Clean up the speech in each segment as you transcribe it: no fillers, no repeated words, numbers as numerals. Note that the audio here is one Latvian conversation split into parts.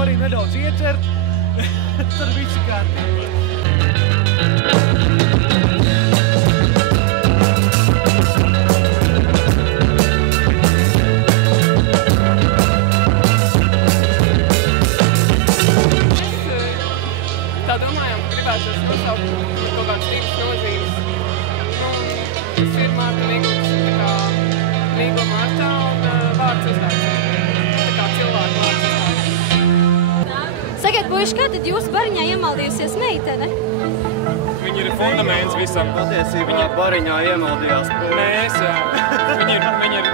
to arī nedaudz iedzert. Tad visi kārtībā. Tā domājām, ka gribētu nosaukt kaut kādas divas nozīmes. Tas ir Mārta Nīgums, tā kā Nīgla Martā un vārds uzvārds. Tā kā cilvēku vārds uzvārds. Sakiet, puiši, kā tad jūsu bariņā iemaldījusies meitene? Viņa ir fundaments visam. Patiesībā bariņā iemaldījās. Mēs, jā. Viņa ir...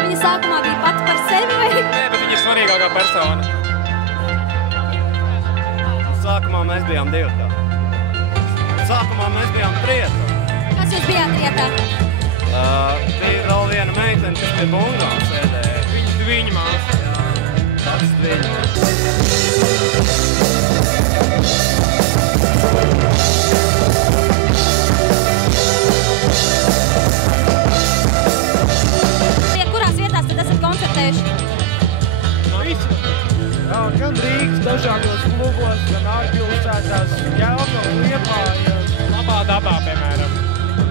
Viņa sākumā bija pati par sevi vai? Nē, bet viņa ir svarīgākā persona. Sākumā mēs bijām divtā. Sākumā mēs bijām trietā. Kas jūs bijāt trietā? Bija vēl viena meitene, kas pie bungām sēdēja. Viņa māsa. Tas viņa. Kurās vietās tad esat koncertējuši? Jā, gan Rīgas dažādos klubos, gan ārpilsētās, Jelgava, Liepāja. Labā dabā, piemēram.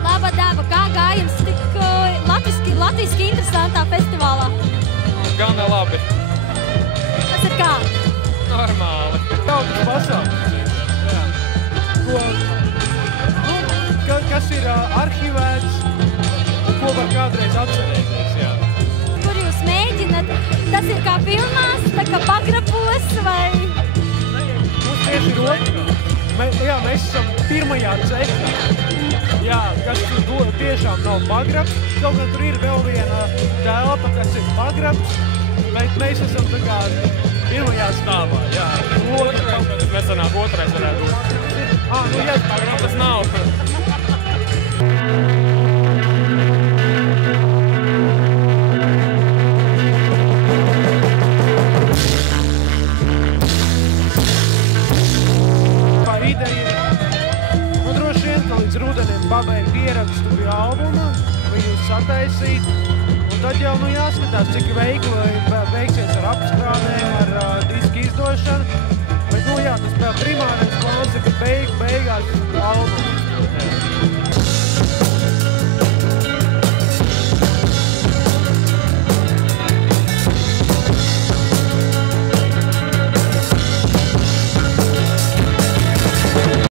Laba daba, kā gājums tik latviski interesantā festivālā? Gana labi. Tas ir kā? Normāli. Tautas pasaules. Kas ir arhivēts un ko var kādreiz atcerēties, jā. Kur jūs mēģināt? Tas ir kā filmās, tā kā pagrabos vai? Mums tieši ir otrā. Mēs esam pirmajā cehā. Jā, kas tiešām nav pagrabs. Kaut gan tur ir vēl viena telpa, kas ir pagrabs, bet mēs esam tā kā pirmajā stāvā. Jā, Otrais varētu būt. Nu jā, Tas nav. Līdz rudenim pabeigt ierakstu pie albuma, viņu sataisīt, un tad jau jāskatās, cik veikli veiksies ar apstrādēm, ar disku izdošanu.